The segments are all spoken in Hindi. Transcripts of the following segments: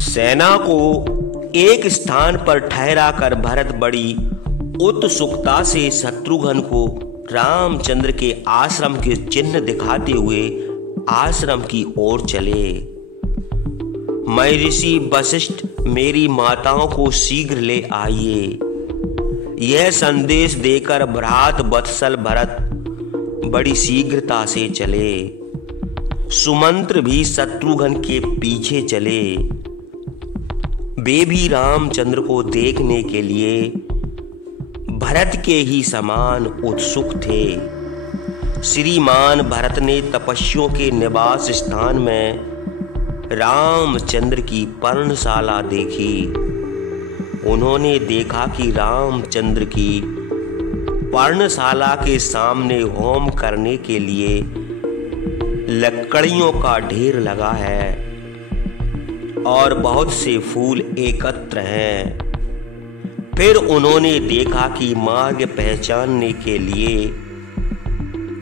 सेना को एक स्थान पर ठहरा कर भरत बड़ी उत्सुकता से शत्रुघ्न को रामचंद्र के आश्रम के चिन्ह दिखाते हुए आश्रम की ओर चले। महर्षि वशिष्ठ मेरी माताओं को शीघ्र ले आइए, यह संदेश देकर भ्रात वत्सल भरत बड़ी शीघ्रता से चले। सुमंत्र भी शत्रुघ्न के पीछे चले। वे भी रामचंद्र को देखने के लिए भरत के ही समान उत्सुक थे। श्रीमान भरत ने तपस्वियों के निवास स्थान में रामचंद्र की पर्णशाला देखी। उन्होंने देखा कि रामचंद्र की पर्णशाला के सामने होम करने के लिए लकड़ियों का ढेर लगा है और बहुत से फूल एकत्र हैं। फिर उन्होंने देखा कि मार्ग पहचानने के लिए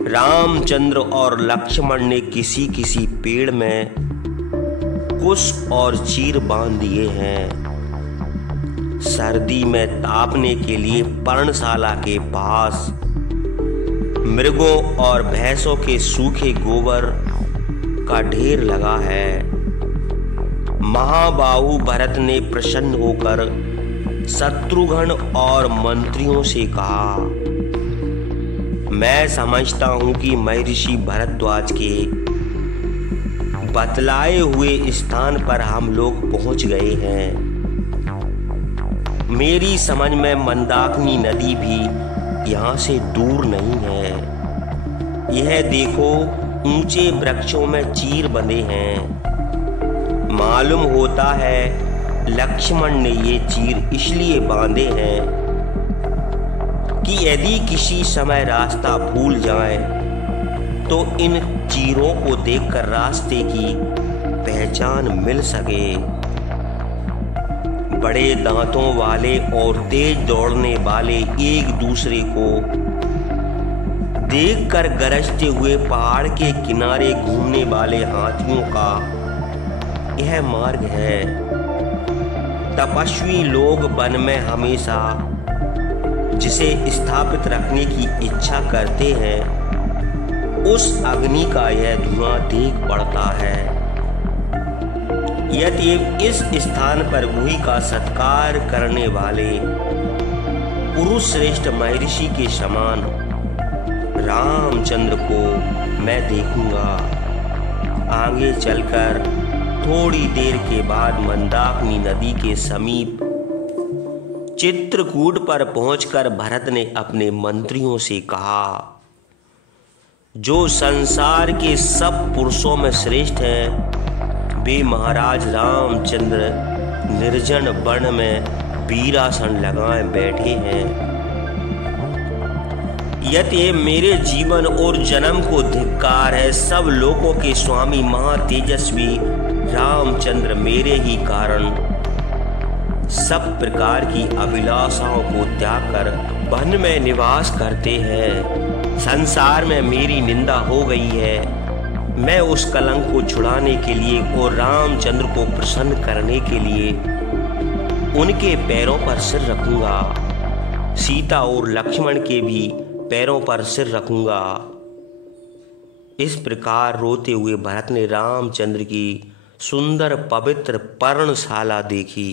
रामचंद्र और लक्ष्मण ने किसी किसी पेड़ में कुश और चीर बांध दिए हैं। सर्दी में तापने के लिए पर्णशाला के पास मृगों और भैंसों के सूखे गोबर का ढेर लगा है। महाबाहु भरत ने प्रसन्न होकर शत्रुघ्न और मंत्रियों से कहा, मैं समझता हूं कि महर्षि भरद्वाज के बतलाए हुए स्थान पर हम लोग पहुंच गए हैं। मेरी समझ में मंदाकिनी नदी भी यहाँ से दूर नहीं है। यह देखो, ऊंचे वृक्षों में चीर बंधे हैं। मालूम होता है लक्ष्मण ने ये चीर इसलिए बांधे हैं कि यदि किसी समय रास्ता भूल जाए तो इन चीरों को देखकर रास्ते की पहचान मिल सके। बड़े दांतों वाले और तेज दौड़ने वाले एक दूसरे को देखकर गरजते हुए पहाड़ के किनारे घूमने वाले हाथियों का यह मार्ग है। तपस्वी लोग वन में हमेशा जिसे स्थापित रखने की इच्छा करते हैं, उस अग्नि का यह धुआं देख पड़ता है। यदि इस स्थान पर गुही का सत्कार करने वाले पुरुष श्रेष्ठ महर्षि के समान रामचंद्र को मैं देखूंगा। आगे चलकर थोड़ी देर के बाद मंदाकिनी नदी के समीप चित्रकूट पर पहुंचकर भरत ने अपने मंत्रियों से कहा, जो संसार के सब पुरुषों में श्रेष्ठ हैं, वे महाराज रामचंद्र निर्जन वन में वीरासन लगाए बैठे हैं। यद्य मेरे जीवन और जन्म को धिक्कार है। सब लोगों के स्वामी महातेजस्वी रामचंद्र मेरे ही कारण सब प्रकार की अभिलाषाओं को त्याग कर वन में निवास करते हैं। संसार में मेरी निंदा हो गई है। मैं उस कलंक को छुड़ाने के लिए और रामचंद्र को प्रसन्न करने के लिए उनके पैरों पर सिर रखूंगा। सीता और लक्ष्मण के भी पैरों पर सिर रखूंगा। इस प्रकार रोते हुए भरत ने रामचंद्र की सुंदर पवित्र पर्णशाला देखी।